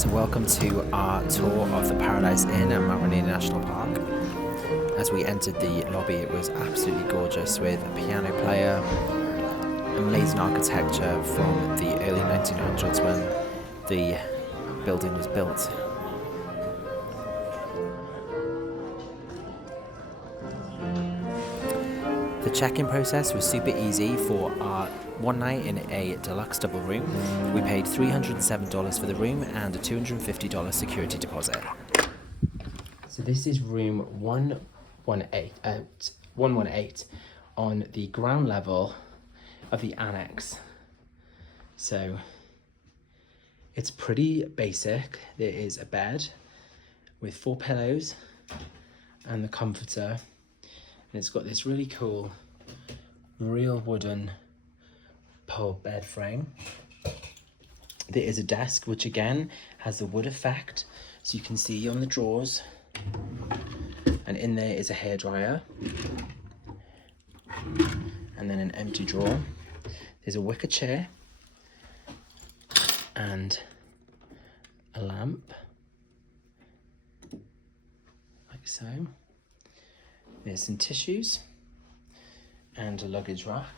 So welcome to our tour of the Paradise Inn at Mount Rainier National Park. As we entered the lobby, it was absolutely gorgeous with a piano player, amazing architecture from the early 1900s when the building was built. The check-in process was super easy. For our one night in a deluxe double room, we paid $307 for the room and a $250 security deposit. So this is room 118 on the ground level of the annex. So it's pretty basic. There is a bed with 4 pillows and the comforter. And it's got this really cool real wooden pole bed frame. There is a desk which again has the wood effect, so you can see on the drawers, and in there is a hairdryer and then an empty drawer. There's a wicker chair and a lamp like so. There's some tissues and a luggage rack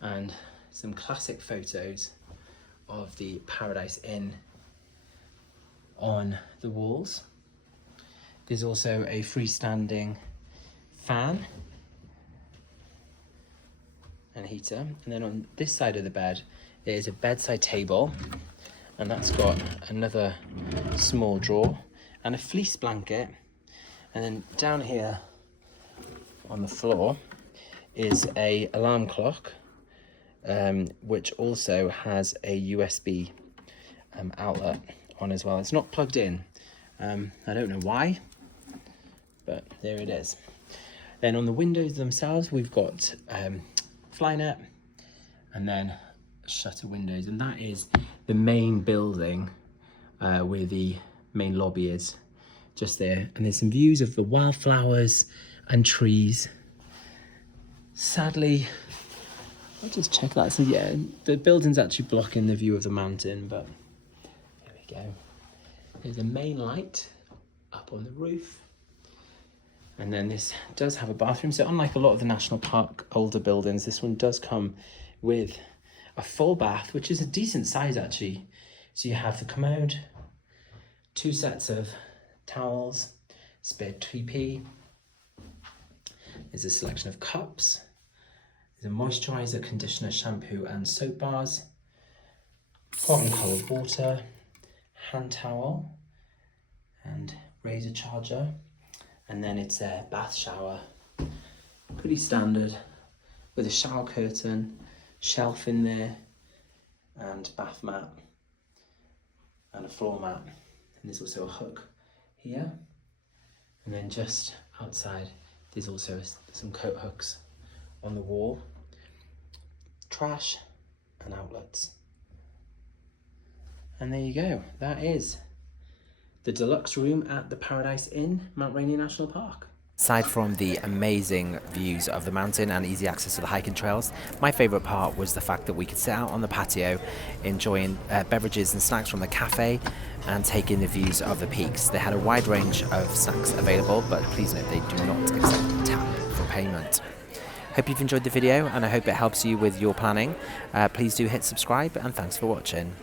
and some classic photos of the Paradise Inn on the walls. There's also a freestanding fan and heater. And then on this side of the bed, there is a bedside table, and that's got another small drawer and a fleece blanket. And then down here on the floor is a alarm clock, which also has a USB outlet on as well. It's not plugged in. I don't know why, but there it is. Then on the windows themselves, we've got Flynet and then shutter windows. And that is the main building where the main lobby is. Just there, and there's some views of the wildflowers and trees. Sadly, I'll just check that. So yeah, the building's actually blocking the view of the mountain, but there we go. There's a main light up on the roof. And then this does have a bathroom. So unlike a lot of the national park older buildings, this one does come with a full bath, which is a decent size actually. So you have the commode, 2 sets of towels, spare TP. There's a selection of cups. There's a moisturizer, conditioner, shampoo and soap bars, hot and cold water, hand towel and razor charger. And then it's a bath shower, pretty standard, with a shower curtain, shelf in there and bath mat and a floor mat. And there's also a hook here, and then just outside there's also some coat hooks on the wall, trash and outlets. And there you go, that is the deluxe room at the Paradise Inn, Mount Rainier National Park. Aside from the amazing views of the mountain and easy access to the hiking trails, my favourite part was the fact that we could sit out on the patio enjoying beverages and snacks from the cafe and take in the views of the peaks. They had a wide range of snacks available, but please note they do not accept tap for payment. Hope you've enjoyed the video and I hope it helps you with your planning. Please do hit subscribe and thanks for watching.